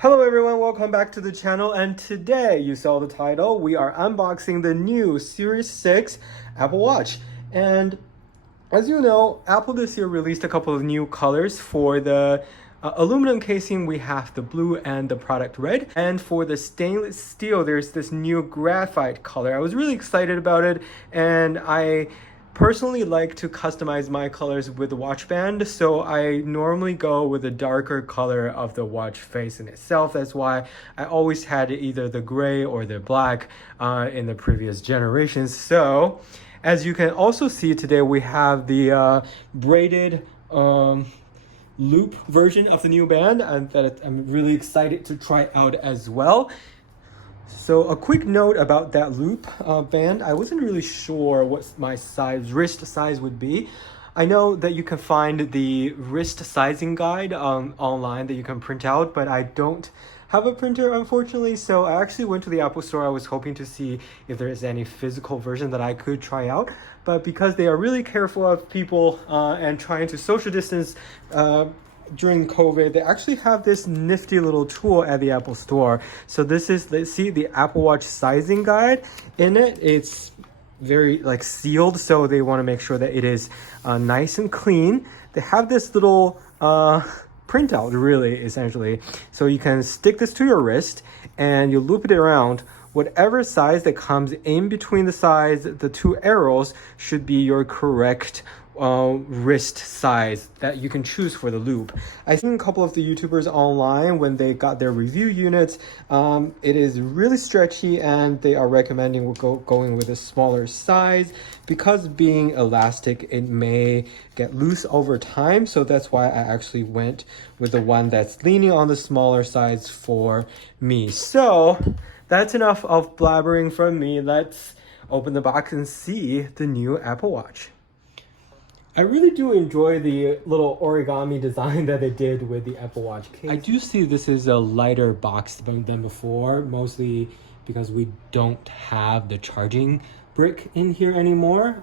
Hello everyone, welcome back to the channel, and today, you saw the title, we are unboxing the new Series 6 Apple Watch. And as you know, Apple this year released a couple of new colors. For the aluminum casing, we have the blue and the product red. And for the stainless steel, there's this new graphite color. I was really excited about it, and I personally like to customize my colors with the watch band, so I normally go with the darker color of the watch face in itself. That's why I always had either the gray or the black in the previous generations. So as you can also see today, we have the braided loop version of the new band, and that I'm really excited to try out as well. So a quick note about that loop band. I wasn't really sure what my wrist size would be. I know that you can find the wrist sizing guide online that you can print out, but I don't have a printer, unfortunately. So I actually went to the Apple store. I was hoping to see if there is any physical version that I could try out. But because they are really careful of people and trying to social distance during COVID, they actually have this nifty little tool at the Apple store. So this is, let's see, the Apple Watch sizing guide. In it, it's very sealed, so they want to make sure that it is nice and clean. They have this little printout, really, essentially. So you can stick this to your wrist and you loop it around. Whatever size that comes in between the two arrows should be your correct wrist size that you can choose for the loop. I've seen a couple of the YouTubers online when they got their review units. It is really stretchy, and they are recommending going with a smaller size because being elastic, it may get loose over time. So that's why I actually went with the one that's leaning on the smaller size for me. So that's enough of blabbering from me. Let's open the box and see the new Apple Watch. I really do enjoy the little origami design that they did with the Apple Watch case. I do see this is a lighter box than before, mostly because we don't have the charging brick in here anymore,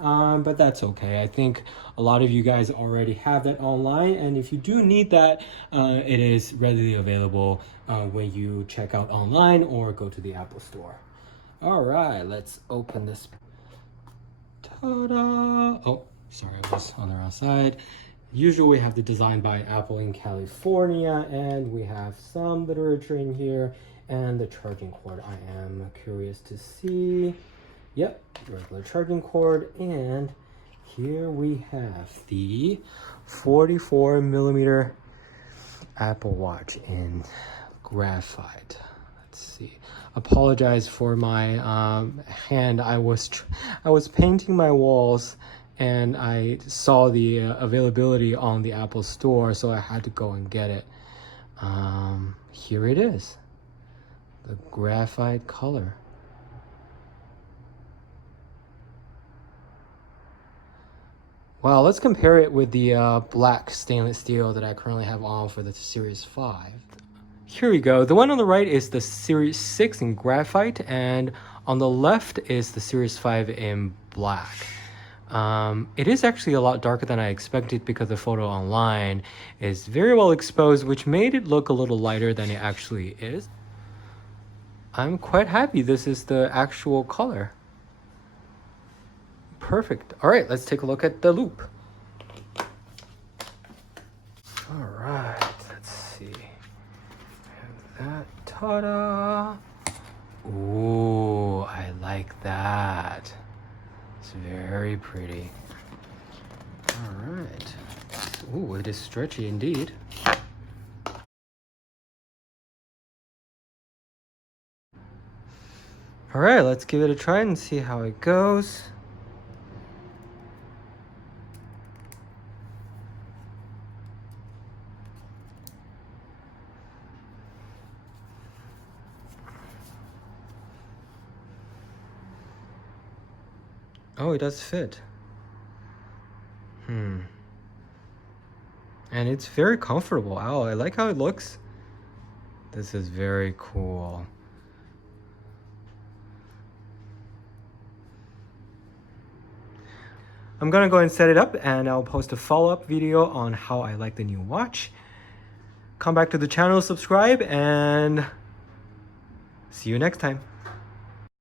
but that's okay. I think a lot of you guys already have that online, and if you do need that, it is readily available when you check out online or go to the Apple store. All right, let's open this. Ta-da! Oh, sorry, I was on the wrong side. Usually we have the design by Apple in California, and we have some literature in here, and the charging cord. I am curious to see. Yep, regular charging cord, and here we have the 44mm Apple Watch in graphite. Let's see. Apologize for my hand. I was painting my walls, and I saw the availability on the Apple store, so I had to go and get it. Here it is, the Graphite Color. Well, let's compare it with the black stainless steel that I currently have on for the Series 5. Here we go. The one on the right is the Series 6 in graphite, and on the left is the Series 5 in black. It is actually a lot darker than I expected because the photo online is very well exposed, which made it look a little lighter than it actually is. I'm quite happy this is the actual color. Perfect. All right, let's take a look at the loop. All right, let's see. Have that. Ta-da! Ooh, I like that. It's very pretty. All right. Ooh, it is stretchy indeed. All right, let's give it a try and see how it goes. Oh, it does fit. And it's very comfortable. Ow, I like how it looks. This is very cool. I'm gonna go and set it up, and I'll post a follow-up video on how I like the new watch. come back to the channel, subscribe, and see you next time.